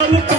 Thank you.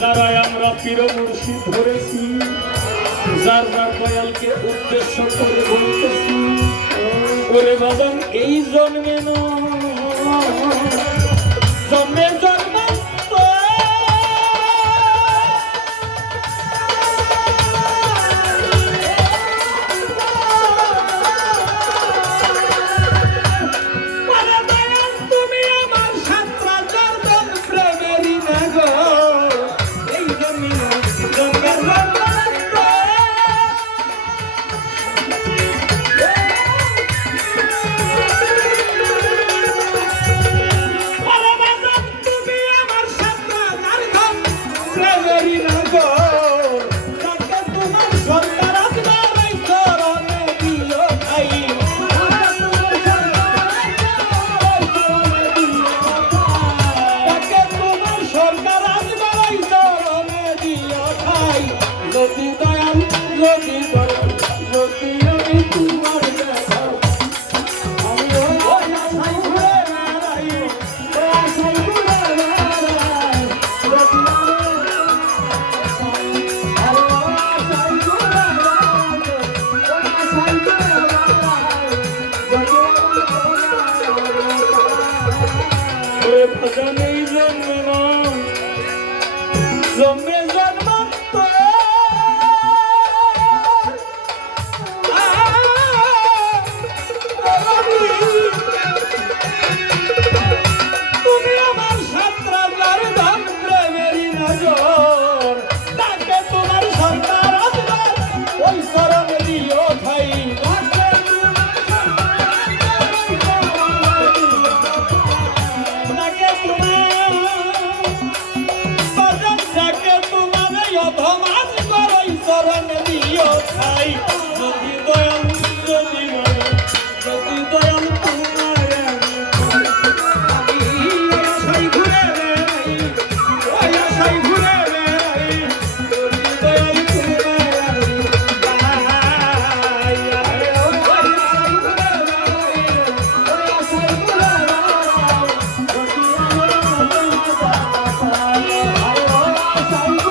যারাই আমরা পীর মুর্শিদ ধরেছি, যার যার বয়ালকে উদ্দেশ্য করে বলতেছি, ওরে বাবা, এই জন্মে না। নদী নদী নদী Bye.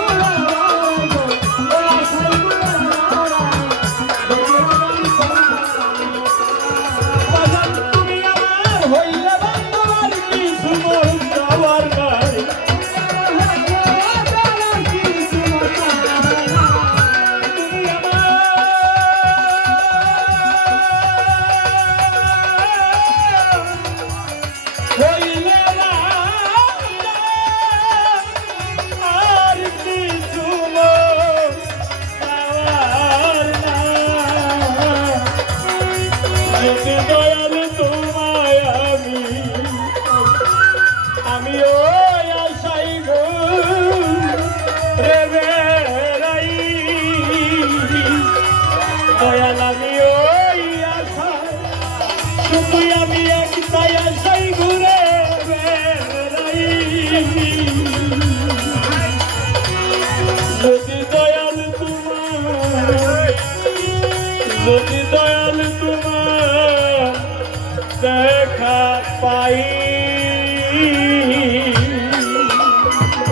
আমিও আশাই রে বেড়াই দয়াল আমিও আশা তুমি আমি একটাই আশাই ঘুরে বেড়াই যদি দয়াল তোমার, যদি দয়াল